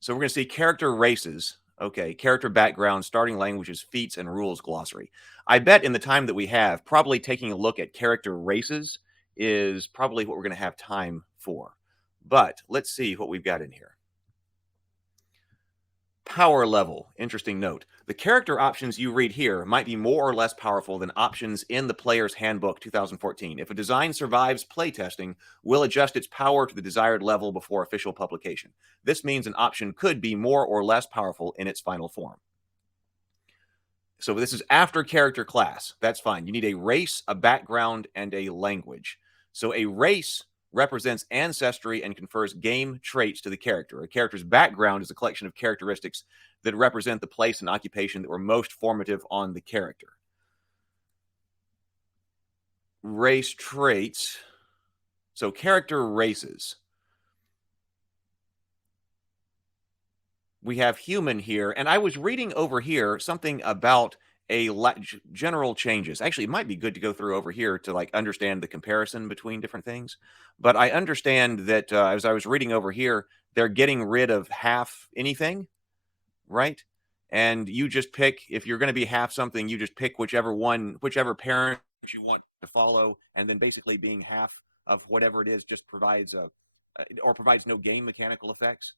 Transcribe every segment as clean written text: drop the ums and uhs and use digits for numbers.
So we're going to see character races. Okay, character background, starting languages, feats, and rules glossary. I bet in the time that we have, probably taking a look at character races is probably what we're going to have time for. But let's see what we've got in here. Power level. Interesting note. The character options you read here might be more or less powerful than options in the Player's Handbook 2014. If a design survives playtesting, we'll adjust its power to the desired level before official publication. This means an option could be more or less powerful in its final form. So this is after character class. That's fine. You need a race, a background, and a language. So a race represents ancestry and confers game traits to the character. A character's background is a collection of characteristics that represent the place and occupation that were most formative on the character. Race traits. So character races. We have human here, and I was reading over here something about general changes. Actually, it might be good to go through over here to like understand the comparison between different things. But I understand that as I was reading over here, they're getting rid of half anything, right? And you just pick if you're going to be half something, you just pick whichever parent you want to follow, and then basically being half of whatever it is just provides or provides no game mechanical effects.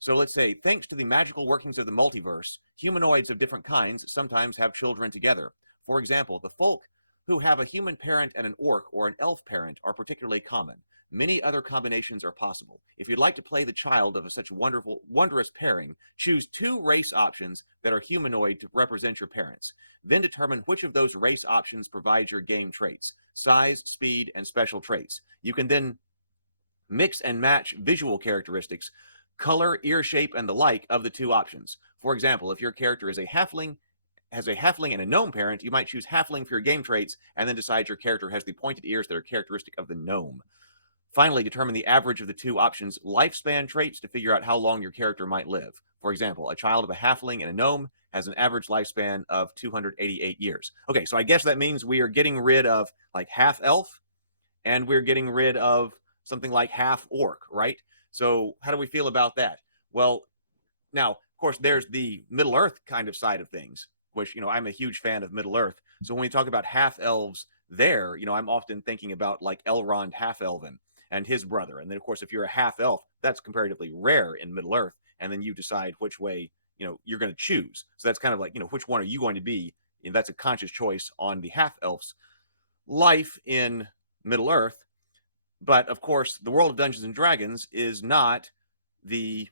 So let's say, thanks to the magical workings of the multiverse, humanoids of different kinds sometimes have children together. For example, the folk who have a human parent and an orc or an elf parent are particularly common. Many other combinations are possible. If you'd like to play the child of such wondrous pairing, choose 2 race options that are humanoid to represent your parents. Then determine which of those race options provides your game traits, size, speed, and special traits. You can then mix and match visual characteristics, color, ear shape, and the like of the 2 options. For example, if your character is has a halfling and a gnome parent, you might choose halfling for your game traits and then decide your character has the pointed ears that are characteristic of the gnome. Finally, determine the average of the 2 options' lifespan traits to figure out how long your character might live. For example, a child of a halfling and a gnome has an average lifespan of 288 years. Okay, so I guess that means we are getting rid of like half elf and we're getting rid of something like half orc, right? So how do we feel about that? Well, now, of course, there's the Middle Earth kind of side of things, which, I'm a huge fan of Middle Earth. So when we talk about half elves there, I'm often thinking about like Elrond half elven and his brother. And then, of course, if you're a half elf, that's comparatively rare in Middle Earth. And then you decide which way, you're going to choose. So that's kind of like, which one are you going to be? And that's a conscious choice on the half elf's life in Middle Earth. But of course, the world of Dungeons and Dragons is not the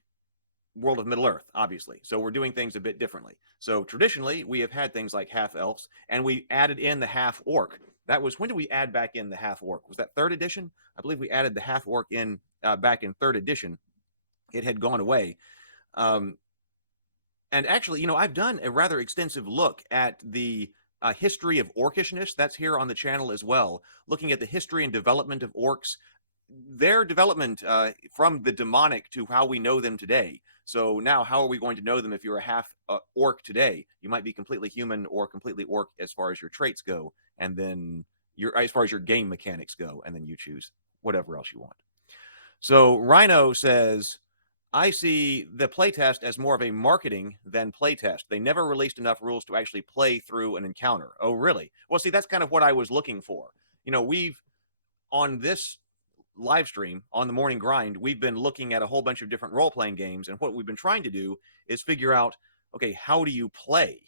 world of Middle Earth, obviously. So we're doing things a bit differently. So traditionally, we have had things like half elves, and we added in the half orc. That was when did we add back in the half orc? Was that 3rd edition? I believe we added the half orc in back in 3rd edition. It had gone away. And actually, I've done a rather extensive look at the history of orcishness. That's here on the channel as well, looking at the history and development of orcs, their development from the demonic to how we know them today. So now, how are we going to know them if you're a half orc today? You might be completely human or completely orc as far as your traits go, and then as far as your game mechanics go, and then you choose whatever else you want. So Rhino says, I see the playtest as more of a marketing than playtest. They never released enough rules to actually play through an encounter. Oh, really? Well, see, that's kind of what I was looking for. We've on this live stream on the morning grind, we've been looking at a whole bunch of different role-playing games, and what we've been trying to do is figure out, okay, how do you play?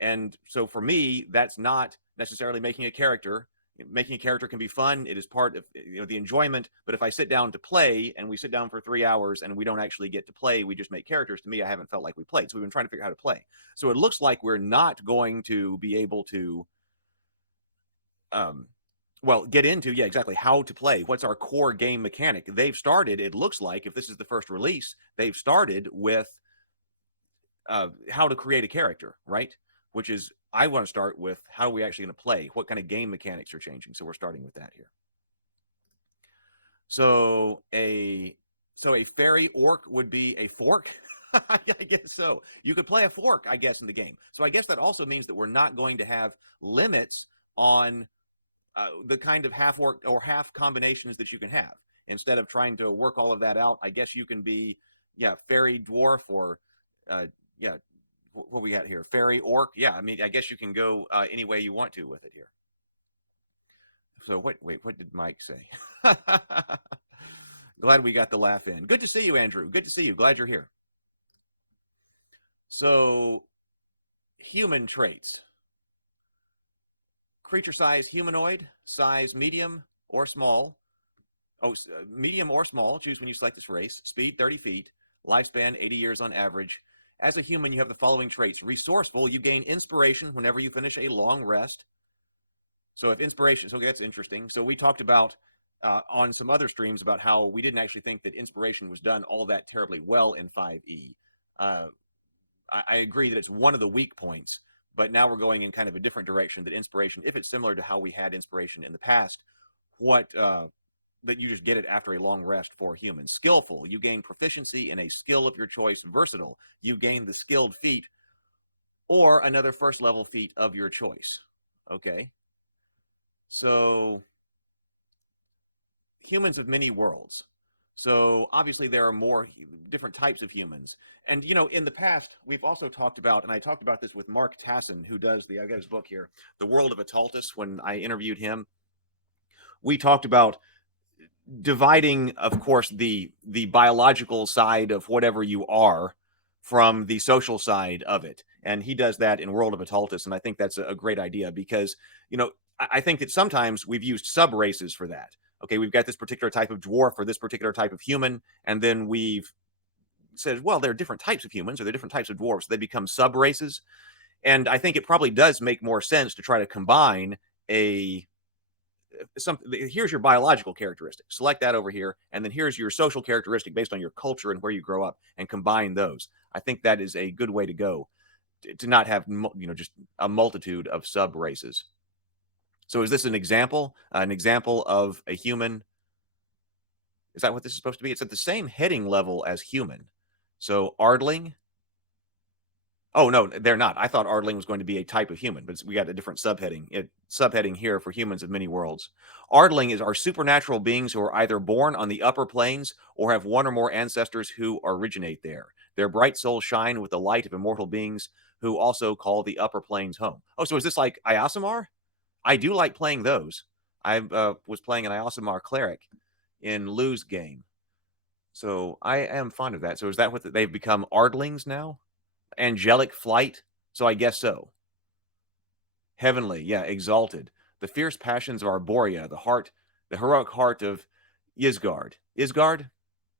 And so for me, that's not necessarily making a character. Making a character can be fun. It is part of the enjoyment. But if I sit down to play and we sit down for 3 hours and we don't actually get to play, we just make characters. To me, I haven't felt like we played. So we've been trying to figure out how to play. So it looks like we're not going to be able to get into, yeah, exactly, how to play. What's our core game mechanic? They've started, it looks like, if this is the first release, they've started with how to create a character, right? Which is, I want to start with how are we actually going to play? What kind of game mechanics are changing? So we're starting with that here. So a fairy orc would be a fork. I guess so. You could play a fork, I guess, in the game. So I guess that also means that we're not going to have limits on the kind of half orc or half combinations that you can have. Instead of trying to work all of that out, I guess you can be, Yeah, fairy dwarf or yeah, what we got here? Fairy orc. Yeah, I mean, I guess you can go any way you want to with it here. So wait, what did Mike say? Glad we got the laugh in. Good to see you, Andrew. Good to see you. Glad you're here. So, human traits: creature size humanoid, size medium or small. Oh, medium or small. Choose when you select this race. Speed 30 feet. Lifespan 80 years on average. As a human, you have the following traits: resourceful. You gain inspiration whenever you finish a long rest. So, if inspiration, so that's interesting. So, we talked about on some other streams about how we didn't actually think that inspiration was done all that terribly well in 5e. Uh, I agree that it's one of the weak points, but now we're going in kind of a different direction. That inspiration, if it's similar to how we had inspiration in the past, what that you just get it after a long rest for humans. Skillful, you gain proficiency in a skill of your choice. Versatile, you gain the skilled feat or another first level feat of your choice. Okay, so humans of many worlds. So obviously there are more different types of humans. And in the past we've also talked about, and I talked about this with Mark Tassin, who does I got his book here, The World of Ataltus, when I interviewed him. We talked about dividing, of course, the biological side of whatever you are from the social side of it. And he does that in World of Ataltus, and I think that's a great idea because, I think that sometimes we've used sub races for that. Okay, we've got this particular type of dwarf or this particular type of human, and then we've said, well, there are different types of humans or there are different types of dwarfs. They become sub races. And I think it probably does make more sense to try to combine a here's your biological characteristic, select that over here, and then here's your social characteristic based on your culture and where you grow up, and combine those. I think that is a good way to go, to not have just a multitude of sub races. So is this an example of a human? Is that what this is supposed to be? It's at the same heading level as human. So Ardling. Oh no, they're not. I thought Ardling was going to be a type of human, but we got a different subheading here for humans of many worlds. Ardling are supernatural beings who are either born on the upper planes or have one or more ancestors who originate there. Their bright souls shine with the light of immortal beings who also call the upper planes home. Oh, so is this like Iasimar? I do like playing those. I was playing an Iasimar cleric in Lou's game, so I am fond of that. So is that what they've become? Ardlings now? Angelic flight? So I guess so. Heavenly, yeah, exalted. The fierce passions of Arborea, the heroic heart of Isgard. Isgard?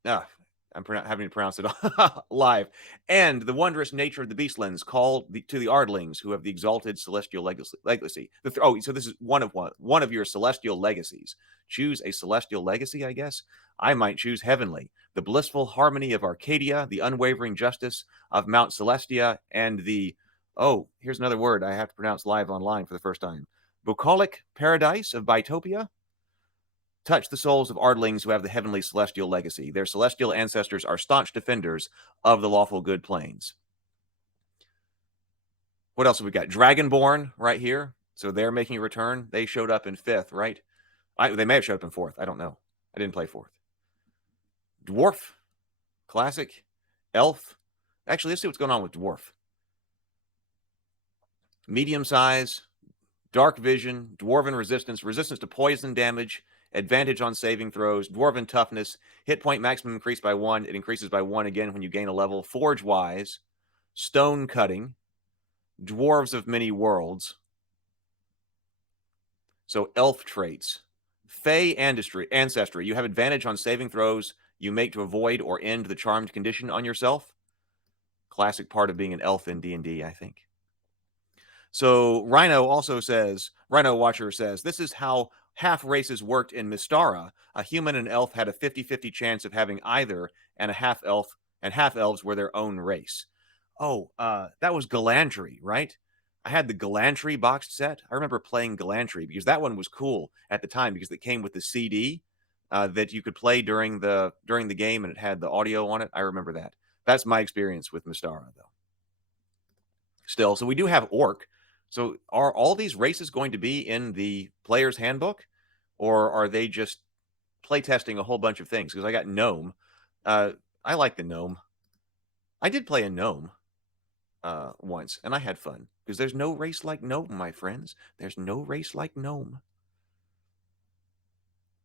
Ah, I'm having to pronounce it live. And the wondrous nature of the beastlands call to the Ardlings who have the exalted celestial legacy. So this is one of your celestial legacies. Choose a celestial legacy, I guess. I might choose heavenly. The blissful harmony of Arcadia, the unwavering justice of Mount Celestia, and here's another word I have to pronounce live online for the first time. Bucolic paradise of Bitopia. Touch the souls of Ardlings who have the heavenly celestial legacy. Their celestial ancestors are staunch defenders of the lawful good planes. What else have we got? Dragonborn right here. So they're making a return. They showed up in 5th, right? They may have showed up in 4th. I don't know. I didn't play 4th. Dwarf. Classic. Elf. Actually, let's see what's going on with Dwarf. Medium size. Dark vision. Dwarven resistance. Resistance to poison damage. Advantage on saving throws. Dwarven toughness. Hit point maximum increased by 1. It increases by 1 again when you gain a level. Forge wise. Stone cutting. Dwarves of many worlds. So elf traits. Fey ancestry. You have advantage on saving throws you make to avoid or end the charmed condition on yourself. Classic part of being an elf in D&D, I think. So Rhino Watcher says, this is how half races worked in Mystara. A human and elf had a 50-50 chance of having either, and half elves were their own race. Oh, that was Galantry, right? I had the Galantry boxed set. I remember playing Galantry because that one was cool at the time because it came with the CD that you could play during the game, and it had the audio on it. I remember that. That's my experience with Mystara, though. Still, so we do have Orc. So are all these races going to be in the player's handbook, or are they just playtesting a whole bunch of things? Because I got Gnome. I like the Gnome. I did play a gnome once, and I had fun because there's no race like gnome, my friends. There's no race like gnome.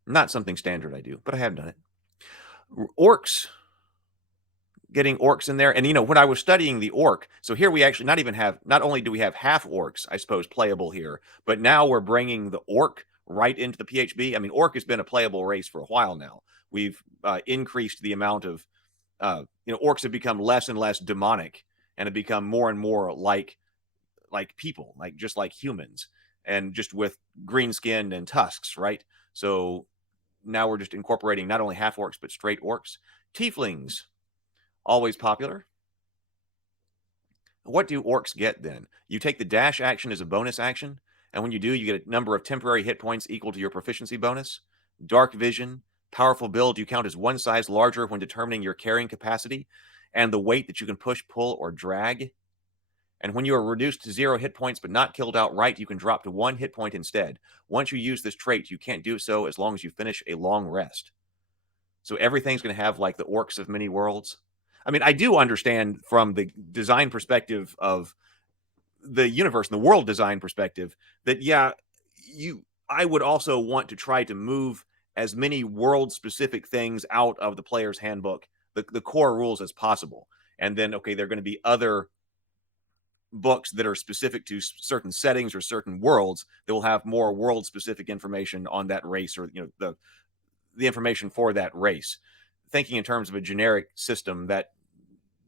Not something standard I do, but I have done it. Orcs, getting orcs in there. And, when I was studying the orc, so here we actually not only do we have half orcs, I suppose, playable here, but now we're bringing the orc right into the PHB. I mean, orc has been a playable race for a while now. We've increased the amount of, orcs have become less and less demonic and have become more and more like people, like just like humans, and just with green skin and tusks, right? So now we're just incorporating not only half orcs but straight orcs. Tieflings, always popular. What do orcs get then? You take the dash action as a bonus action, and when you do, you get a number of temporary hit points equal to your proficiency bonus. Dark vision, powerful build, you count as one size larger when determining your carrying capacity and the weight that you can push, pull, or drag. And when you are reduced to 0 hit points but not killed outright, you can drop to 1 hit point instead. Once you use this trait, you can't do so as long as you finish a long rest. So everything's going to have like the orcs of many worlds. I mean, I do understand from the design perspective of the universe and the world design perspective that, yeah, I would also want to try to move as many world specific things out of the player's handbook, the core rules, as possible. And then, okay, there are going to be other books that are specific to certain settings or certain worlds that will have more world specific information on that race, or the information for that race. Thinking in terms of a generic system, that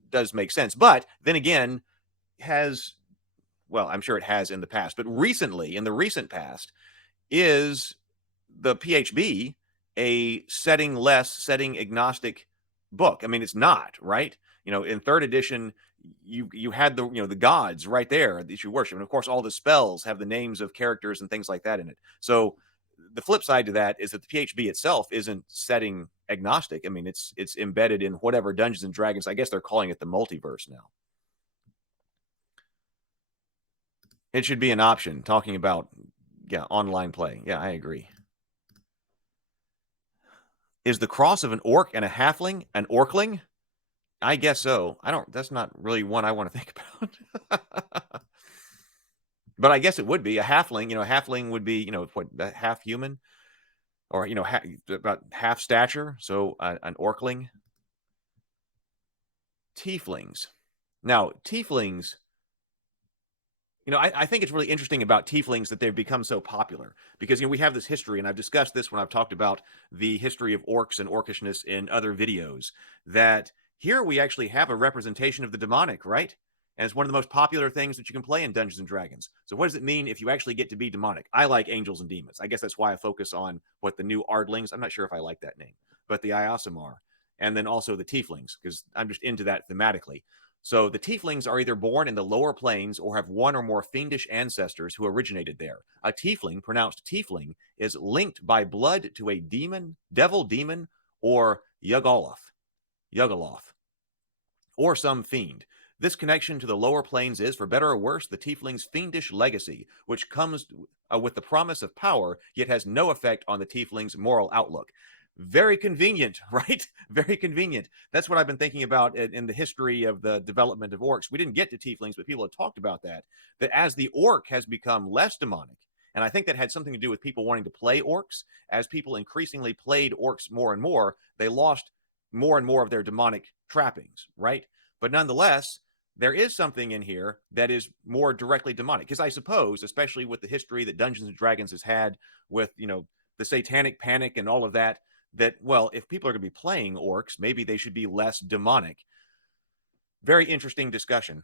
does make sense. But then again, I'm sure it has in the past, but recently, in the recent past, is the PHB a setting agnostic book? I mean, it's not, right? In third edition, you had the gods right there that you worship, and of course all the spells have the names of characters and things like that in it. So the flip side to that is that the PHB itself isn't setting agnostic. I mean, it's embedded in whatever Dungeons and Dragons. I guess they're calling it the multiverse now. It should be an option. Talking about online play. Yeah, I agree. Is the cross of an orc and a halfling an orcling? I guess so. That's not really one I want to think about. But I guess it would be a halfling. A halfling would be, half human, or, about half stature. So an orcling. Tieflings. Now, tieflings, I think it's really interesting about tieflings that they've become so popular because, we have this history, and I've discussed this when I've talked about the history of orcs and orcishness in other videos, that here we actually have a representation of the demonic, right? And it's one of the most popular things that you can play in Dungeons and Dragons. So what does it mean if you actually get to be demonic? I like angels and demons. I guess that's why I focus on what the new Ardlings, I'm not sure if I like that name, but the Iasimar, and then also the tieflings, because I'm just into that thematically. So the tieflings are either born in the lower planes or have one or more fiendish ancestors who originated there. A tiefling, pronounced tiefling, is linked by blood to a devil demon, or Yuggoloth, or some fiend. This connection to the lower planes is, for better or worse, the tiefling's fiendish legacy, which comes with the promise of power, yet has no effect on the tiefling's moral outlook. Very convenient, right? Very convenient. That's what I've been thinking about in the history of the development of orcs. We didn't get to tieflings, but people have talked about that as the orc has become less demonic, and I think that had something to do with people wanting to play orcs. As people increasingly played orcs more and more, they lost more and more of their demonic trappings, right? But nonetheless, there is something in here that is more directly demonic, because I suppose, especially with the history that Dungeons and Dragons has had with, the satanic panic and all of that, well, if people are going to be playing orcs, maybe they should be less demonic. Very interesting discussion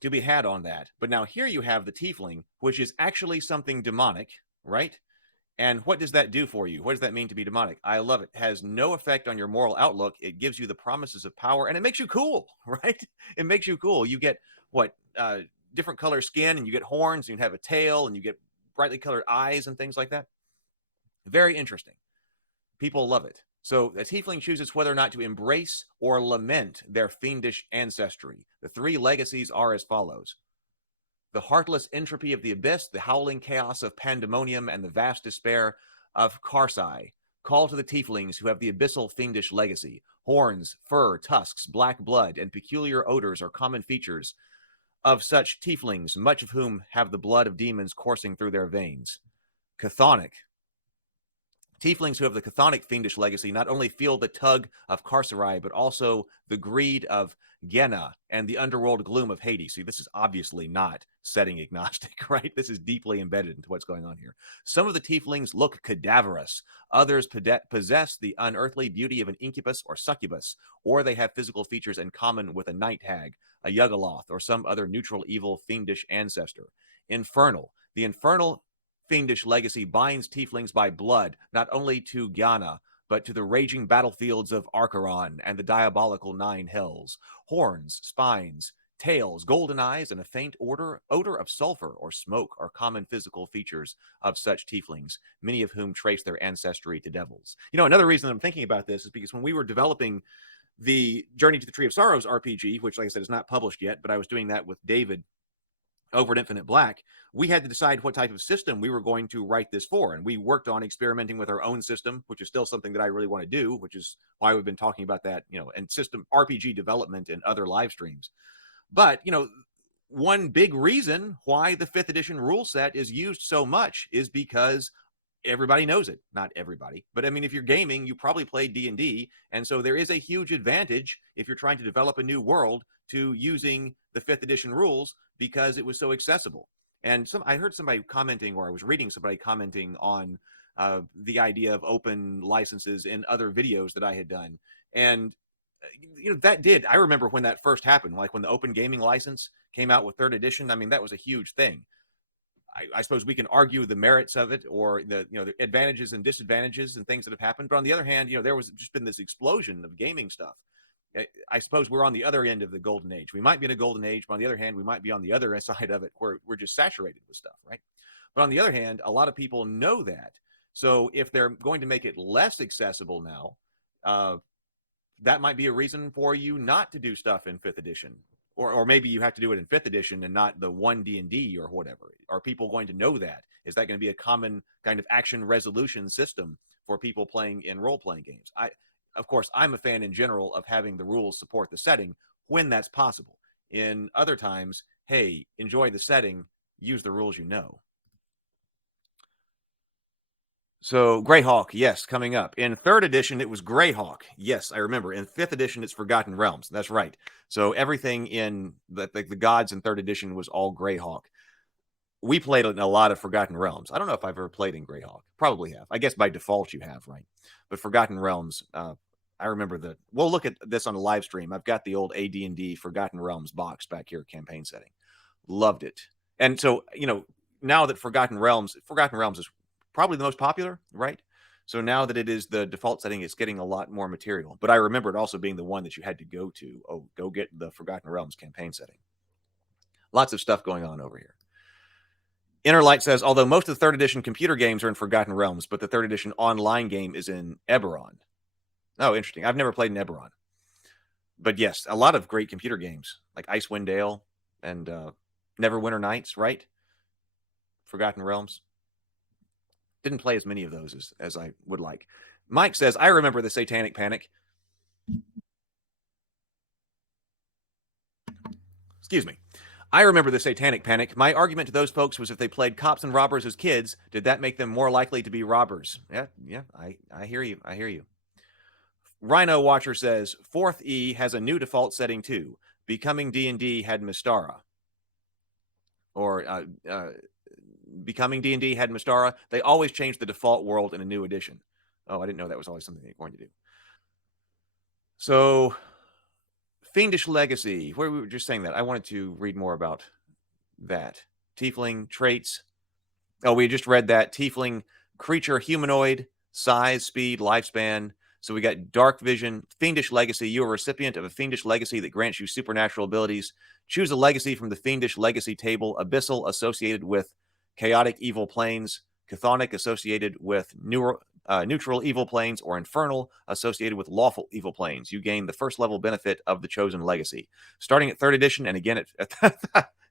to be had on that. But now here you have the tiefling, which is actually something demonic, right? And what does that do for you? What does that mean to be demonic? I love it. It has no effect on your moral outlook. It gives you the promises of power, and it makes you cool, right? It makes you cool. You get different color skin, and you get horns, and you have a tail, and you get brightly colored eyes and things like that. Very interesting. People love it. So a tiefling chooses whether or not to embrace or lament their fiendish ancestry. The 3 legacies are as follows: the heartless entropy of the abyss, the howling chaos of pandemonium, and the vast despair of Karsai. Call to the tieflings who have the abyssal fiendish legacy. Horns, fur, tusks, black blood, and peculiar odors are common features of such tieflings, much of whom have the blood of demons coursing through their veins. Chthonic. Tieflings who have the chthonic fiendish legacy not only feel the tug of carcerai, but also the greed of Genna and the underworld gloom of Hades. See, this is obviously not setting agnostic, right? This is deeply embedded into what's going on here. Some of the tieflings look cadaverous. Others possess the unearthly beauty of an incubus or succubus, or they have physical features in common with a night hag, a Yuggoloth, or some other neutral evil fiendish ancestor. Infernal. The infernal fiendish legacy binds tieflings by blood, not only to Guyana, but to the raging battlefields of Archeron and the diabolical nine hells. Horns, spines, tails, golden eyes, and a faint odor of sulfur or smoke are common physical features of such tieflings, many of whom trace their ancestry to devils. You know, another reason I'm thinking about this is because when we were developing the Journey to the Tree of Sorrows RPG, which, like I said, is not published yet, but I was doing that with David over at Infinite Black, we had to decide what type of system we were going to write this for. And we worked on experimenting with our own system, which is still something that I really want to do, which is why we've been talking about that, you know, and system RPG development in other live streams. But, you know, one big reason why the 5th edition rule set is used so much is because everybody knows it. Not everybody, but I mean, if you're gaming, you probably play D&D. And so there is a huge advantage if you're trying to develop a new world to using the 5th edition rules because it was so accessible. And I heard somebody commenting, or I was reading somebody commenting on the idea of open licenses in other videos that I had done. And, you know, I remember when that first happened, like when the open gaming license came out with 3rd edition. I mean, that was a huge thing. I suppose we can argue the merits of it or the advantages and disadvantages and things that have happened. But on the other hand, you know, there was just been this explosion of gaming stuff. I suppose we're on the other end of the golden age. We might be in a golden age, but on the other hand, we might be on the other side of it where we're just saturated with stuff, right? But on the other hand, a lot of people know that. So if they're going to make it less accessible now, that might be a reason for you not to do stuff in 5th edition. Or maybe you have to do it in 5th edition and not the 1 D&D or whatever. Are people going to know that? Is that going to be a common kind of action resolution system for people playing in role-playing games? Of course, I'm a fan in general of having the rules support the setting when that's possible. In other times, hey, enjoy the setting, use the rules you know. So Greyhawk, yes, coming up. In 3rd edition, it was Greyhawk. Yes, I remember. In 5th edition, it's Forgotten Realms. That's right. So everything in the gods in 3rd edition was all Greyhawk. We played in a lot of Forgotten Realms. I don't know if I've ever played in Greyhawk. Probably have. I guess by default you have, right? But Forgotten Realms, I remember we'll look at this on a live stream. I've got the old AD&D Forgotten Realms box back here, campaign setting. Loved it. And so, you know, now that Forgotten Realms is probably the most popular, right? So now that it is the default setting, it's getting a lot more material. But I remember it also being the one that you had to go get the Forgotten Realms campaign setting. Lots of stuff going on over here. Innerlight says, although most of the 3rd edition computer games are in Forgotten Realms, but the 3rd edition online game is in Eberron. Oh, interesting. I've never played in Eberron. But yes, a lot of great computer games like Icewind Dale and Neverwinter Nights, right? Forgotten Realms. Didn't play as many of those as I would like. Mike says, I remember the Satanic Panic. Excuse me. I remember the Satanic Panic. My argument to those folks was if they played cops and robbers as kids, did that make them more likely to be robbers? Yeah, I hear you. I hear you. Rhino Watcher says, 4th E has a new default setting too. Becoming D&D had Mystara. Or Becoming D&D had Mystara. They always change the default world in a new edition. Oh, I didn't know that was always something they're going to do. So, Fiendish Legacy. Where we were just saying that. I wanted to read more about that. Tiefling traits. Oh, we just read that. Tiefling creature humanoid, size, speed, lifespan. So we got Dark Vision, Fiendish Legacy. You are a recipient of a Fiendish Legacy that grants you supernatural abilities. Choose a legacy from the Fiendish Legacy table. Abyssal associated with chaotic evil planes. Chthonic associated with neutral evil planes, or Infernal associated with lawful evil planes. You gain the 1st level benefit of the chosen legacy. Starting at 3rd edition, and again at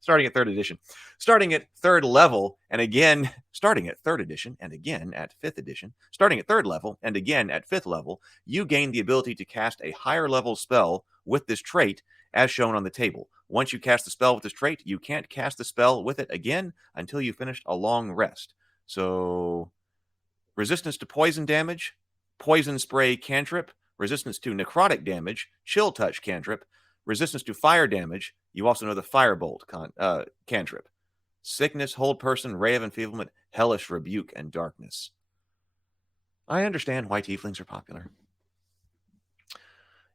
Starting at third edition. Starting at third level, and again, starting at third edition, and again at fifth edition. Starting at third level, and again at fifth level, you gain the ability to cast a higher level spell with this trait, as shown on the table. Once you cast the spell with this trait, you can't cast the spell with it again until you finished a long rest. So, resistance to poison damage, poison spray cantrip, resistance to necrotic damage, chill touch cantrip, resistance to fire damage. You also know the firebolt cantrip. Sickness, hold person, ray of enfeeblement, hellish rebuke, and darkness. I understand why tieflings are popular.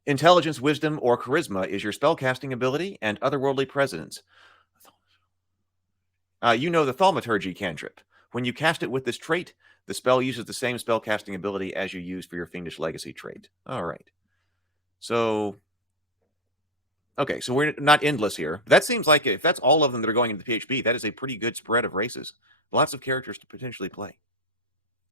Intelligence, wisdom, or charisma is your spellcasting ability and otherworldly presence. You know the thaumaturgy cantrip. When you cast it with this trait, the spell uses the same spellcasting ability as you use for your Fiendish Legacy trait. All right. So, okay, so we're not endless here. That seems like if that's all of them that are going into the PHB, that is a pretty good spread of races. Lots of characters to potentially play.